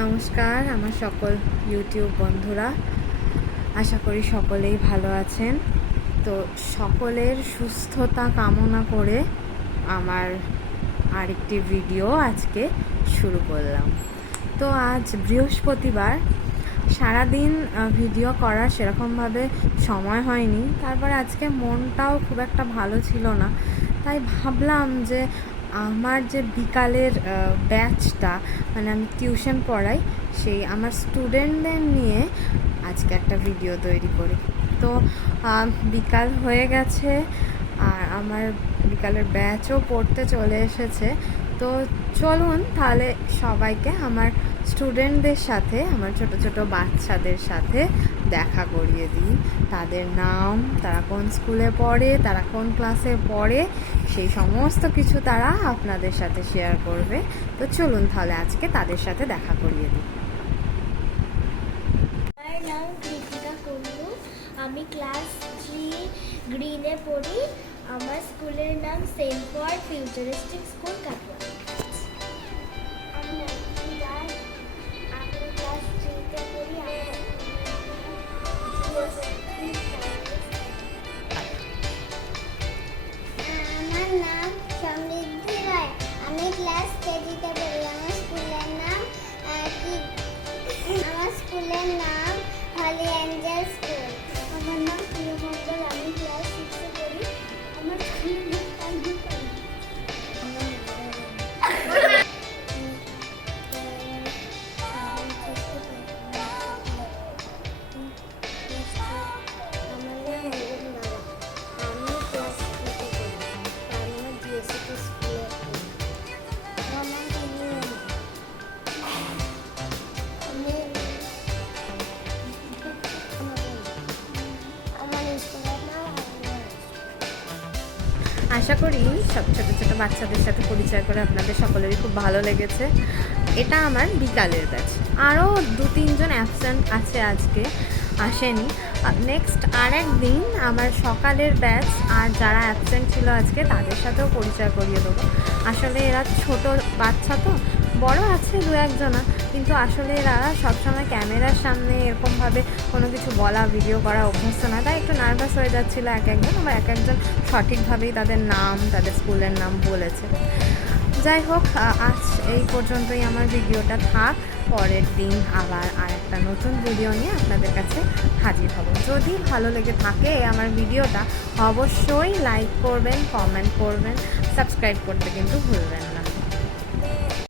নমস্কার আমার সকল ইউটিউব বন্ধুরা, আশা করি সকলেই ভালো আছেন। তো সকলের সুস্থতা কামনা করে আমার আরেকটি ভিডিও আজকে শুরু করলাম। তো আজ বৃহস্পতিবার, সারাদিন ভিডিও করার সেরকমভাবে সময় হয়নি। তারপরে আজকে মনটাও খুব একটা ভালো ছিল না, তাই ভাবলাম যে আমার যে বিকালের ব্যাচটা, মানে আমি টিউশন পড়াই, সেই আমার স্টুডেন্টদের নিয়ে আজকে একটা ভিডিও তৈরি করি। তো বিকাল হয়ে গেছে আর আমার বিকালের ব্যাচও পড়তে চলে এসেছে। তো চলুন তাহলে সবাইকে আমার স্টুডেন্টদের সাথে, আমার ছোট ছোট বাচ্চাদের সাথে দেখা করিয়ে দিই। তাদের নাম, তারা কোন স্কুলে পড়ে, তারা কোন ক্লাসে পড়ে, সেই সমস্ত কিছু তারা আপনাদের সাথে শেয়ার করবে। তো চলুন তাহলে আজকে তাদের সাথে দেখা করিয়ে দিই। আমার নাম কৃতিকা কুন্ডু, আমি ক্লাস 3 গ্রিনে পড়ি। আমার স্কুলের নাম সেন্ট পল ফিউচারিস্টিক স্কুল কাটোয়া। আমি ক্লাস 3তে পড়ি। আমার নাম সমৃদ্ধি রায়, আমি ক্লাস কেজিতে পড়ি। আমার স্কুলের নাম হলি অ্যাঞ্জেল স্কুল। আমার নাম প্রিয় মণ্ডল, আমি ক্লাস 6-এ পড়ি। আমার স্কুলের নাম আশা করি সব ছোটো ছোটো বাচ্চাদের সাথে পরিচয় করে আপনাদের সকলেরই খুব ভালো লেগেছে। এটা আমার বিকালের ব্যাচ। আরও 2-3 জন অ্যাবসেন্ট আছে, আজকে আসেনি। নেক্সট আরেক দিন আমার সকালের ব্যাচ, আর যারা অ্যাবসেন্ট ছিল আজকে তাদের সাথেও পরিচয় করিয়ে দেবো। আসলে এরা ছোট বাচ্চা, তো বড় আছে 2-1 জনা, কিন্তু আসলে এরা সবসময় ক্যামেরার সামনে এরকমভাবে কোনো কিছু বলা, ভিডিও করা অভ্যস্ত না, তাই একটু নার্ভাস হয়ে যাচ্ছিলো এক একজন। আবার এক একজন সঠিকভাবেই তাদের নাম, তাদের স্কুলের নাম বলেছে। যাই হোক, আজ এই পর্যন্তই আমার ভিডিওটা থাক। পরের দিন আবার আরেকটা নতুন ভিডিও নিয়ে আপনাদের কাছে হাজির হব। যদি ভালো লেগে থাকে আমার ভিডিওটা, অবশ্যই লাইক করবেন, কমেন্ট করবেন, সাবস্ক্রাইব করতে কিন্তু ভুলবেন না।